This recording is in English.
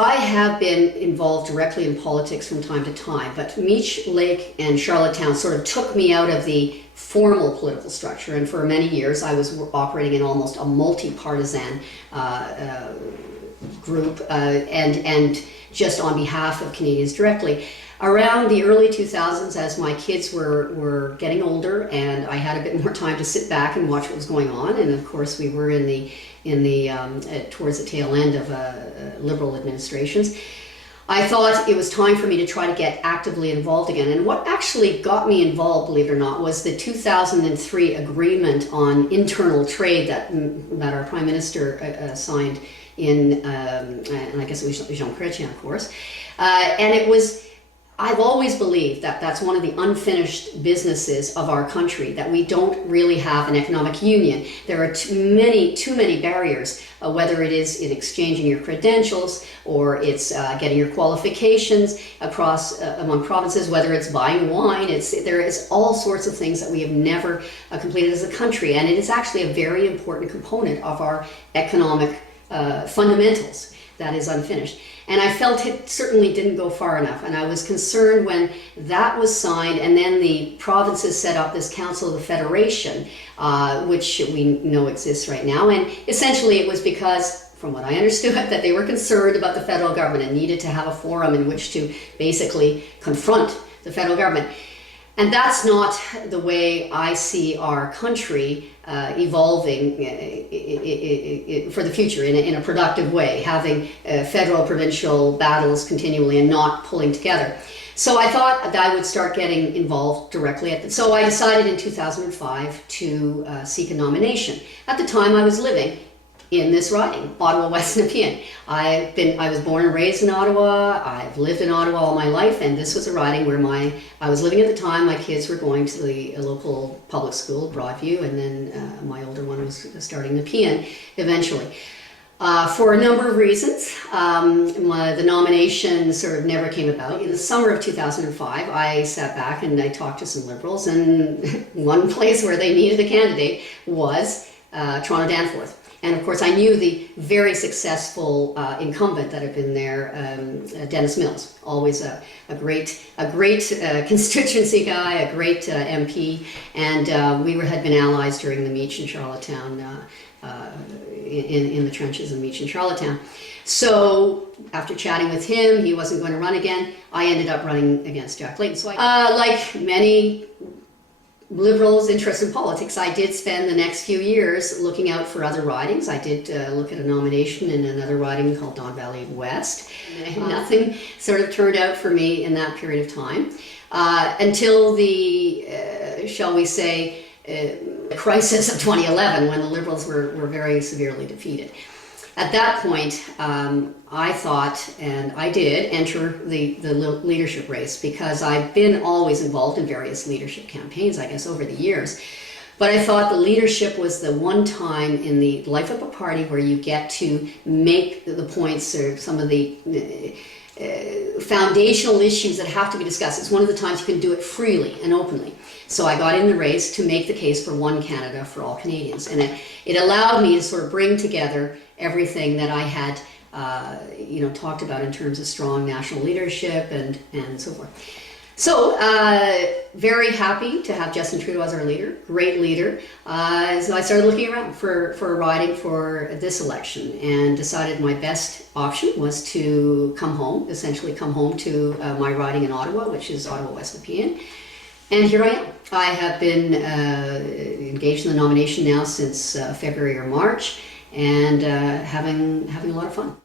I have been involved directly in politics from time to time, but Meech Lake and Charlottetown sort of took me out of the formal political structure, and for many years I was operating in almost a multi-partisan group and just on behalf of Canadians directly. Around the early 2000s, as my kids were getting older and I had a bit more time to sit back and watch what was going on, and of course we were towards the tail end of Liberal administrations, I thought it was time for me to try to get actively involved again. And what actually got me involved, believe it or not, was the 2003 agreement on internal trade that our Prime Minister signed in, and I guess it was Jean Chrétien, of course, and it was. I've always believed that that's one of the unfinished businesses of our country, that we don't really have an economic union. There are too many barriers, whether it is in exchanging your credentials or it's getting your qualifications across among provinces, whether it's buying wine. There is all sorts of things that we have never completed as a country, and it is actually a very important component of our economic fundamentals that is unfinished. And I felt it certainly didn't go far enough. And I was concerned when that was signed and then the provinces set up this Council of the Federation, which we know exists right now. And essentially it was because, from what I understood, that they were concerned about the federal government and needed to have a forum in which to basically confront the federal government. And that's not the way I see our country evolving for the future in a productive way, having federal, provincial battles continually and not pulling together. So I thought that I would start getting involved directly. So I decided in 2005 to seek a nomination. At the time I was living in this riding, Ottawa West Nepean. I was born and raised in Ottawa. I've lived in Ottawa all my life, and this was a riding where I was living at the time. My kids were going to the local public school, Broadview, and then my older one was starting Nepean eventually. For a number of reasons, the nomination sort of never came about. In the summer of 2005, I sat back and I talked to some Liberals, and one place where they needed a candidate was Toronto Danforth. And of course, I knew the very successful incumbent that had been there, Dennis Mills, always a great constituency guy, a great MP, and we had been allies during the Meech and Charlottetown, in the trenches of Meech and Charlottetown. So after chatting with him, he wasn't going to run again. I ended up running against Jack Layton. So like many Liberals interested in politics, I did spend the next few years looking out for other ridings. I did look at a nomination in another riding called Don Valley West. Nothing sort of turned out for me in that period of time until the, shall we say, crisis of 2011, when the Liberals were very severely defeated. At that point, I thought, and I did, enter the leadership race, because I've been always involved in various leadership campaigns, I guess, over the years. But I thought the leadership was the one time in the life of a party where you get to make the points or some of the foundational issues that have to be discussed. It's one of the times you can do it freely and openly. So I got in the race to make the case for one Canada for all Canadians. And it allowed me to sort of bring together everything that I had talked about in terms of strong national leadership and so forth. So very happy to have Justin Trudeau as our leader, great leader. So I started looking around for a riding for this election, and decided my best option was to come home, essentially come home to my riding in Ottawa, which is Ottawa West Nepean. And here I am. I have been engaged in the nomination now since February or March, and having a lot of fun.